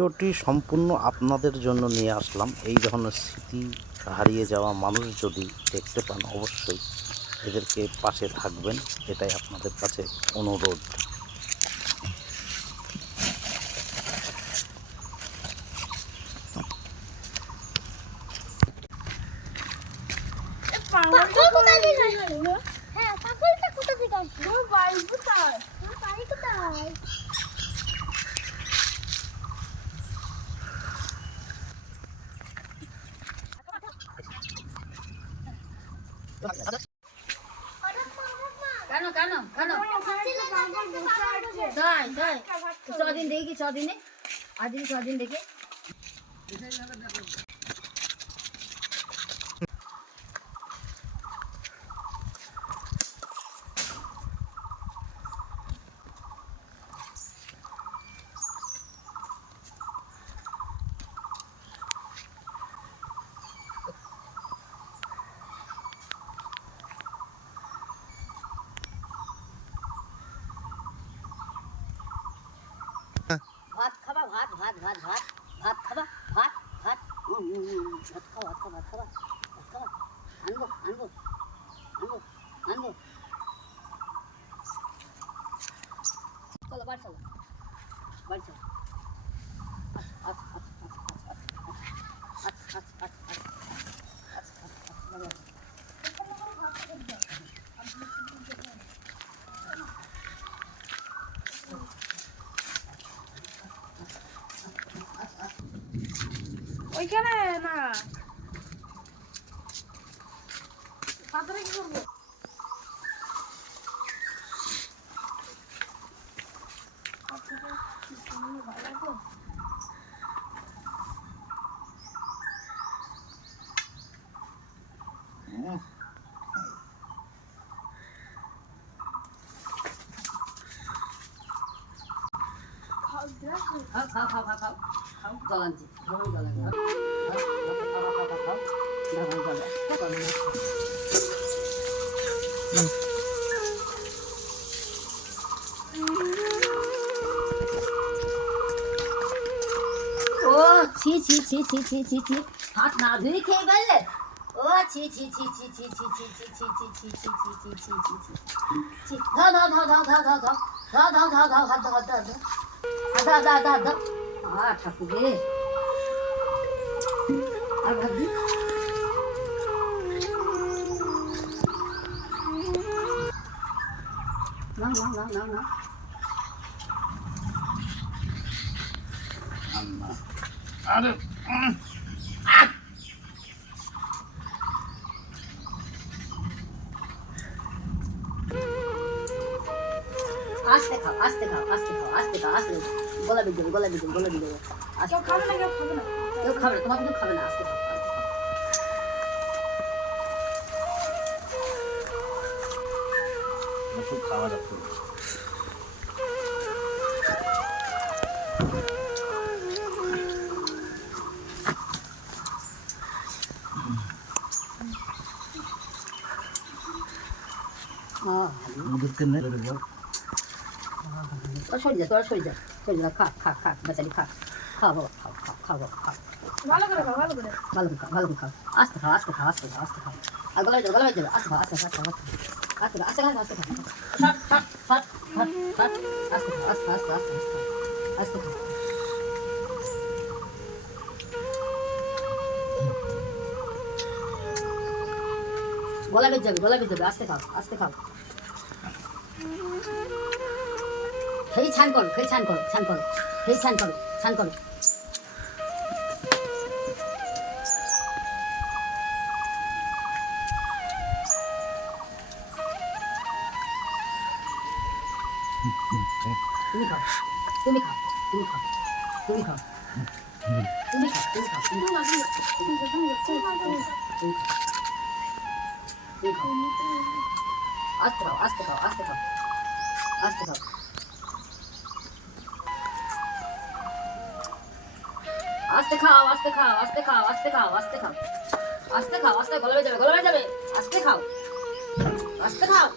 ভিডিওটি সম্পূর্ণ আপনাদের জন্য নিয়ে আসলাম। এই ধরনের স্মৃতি হারিয়ে যাওয়া মানুষ যদি দেখতে পান অবশ্যই এদেরকে পাশে থাকবেন। এটাই আপনাদের কাছে অনুরোধ। হ্যাঁ পাগলটা কোথা থেকে আসলো? বাড়ি কোথায়? বাড়ি কোথায়? কেন কেন কেন? তাই তাই ছদিন দেখি ছদিনে। আজকে ছদিন দেখে। ভাত খাবা, ভাত ভাত ভাত ভাত ভাত খাবা, ভাত ভাত ভাত খাবা ভাত খাবা ভাত খাবা। ওইখানে না। পাথরে কি করব? খাও খাও খাও খাও খাও খাও জল আনছি আনছি খাও জল গরম ও ছি ছি ছি ছি ছি ছি ছি হাত না ধুয়ে খেয়ে ফেললে ও ছি ছি ছি ছি ছি ছি ছি ছি ছি ছি ছি ছি ছি ছি ছি ছি ছি ছি ধাও ধাও ধাও ধাও ধাও ধাও ধাও ধাও ধাও 아다, 다, 다, 다. 아, 자꾸 게. 아, 맞니? 나, 나, 나, 나, 나. 엄마. 아들, 아! আস্তে খাও আস্তে খাও আস্তে খাও আস্তে খাও আস্তে গলা বিদ্যুৎ গলা বিদ্যুৎ গলা বিদ্যুৎ আস্তে খাবে কেউ খাবে না। তোমার কিন্তু খাবে না আস্তে খাও। খুব খাওয়া যাচ্ছে। दूध के তোরা সরে যা তোরা সরে যা সরে যা খা খা খা বেচারি খা বাবা খাও খাও খাও বাবা খাও ভালো করে খাও ভালো করে ভালো করে খাও ভালো করে খাও আস্তে খাও আস্তে খাও আস্তে খাও আস্তে খাও আর গলায় যাবে গলায় যাবে আস্তে খাও আস্তে খাও আস্তে খাও আস্তে খাও আস্তে খাও আস্তে খাও ফাট ফাট ফাট ফাট ফাট আস্তে খাও আস্তে আস্তে আস্তে আস্তে আস্তে খাও গলা বেজ যাবে আস্তে খাও আস্তে খাও খেয়ে ছান করো খেয়ে ছান করো ছান করো খেয়ে ছান করো ছান করো। তুমি খাও তুমি খাও তুমি খাও তুমি খাও। তুমি খাও তুমি খাও তুমি খাও। তুমি খাও তুমি খাও। আস্তে খাও আস্তে খাও আস্তে খাও আস্তে খাও। আস্তে খাও আস্তে খাও আস্তে খাও আস্তে খাও আস্তে খাও। আস্তে খাও, আস্তে গলবে যাবে গলবে যাবে। আস্তে খাও আস্তে খাও।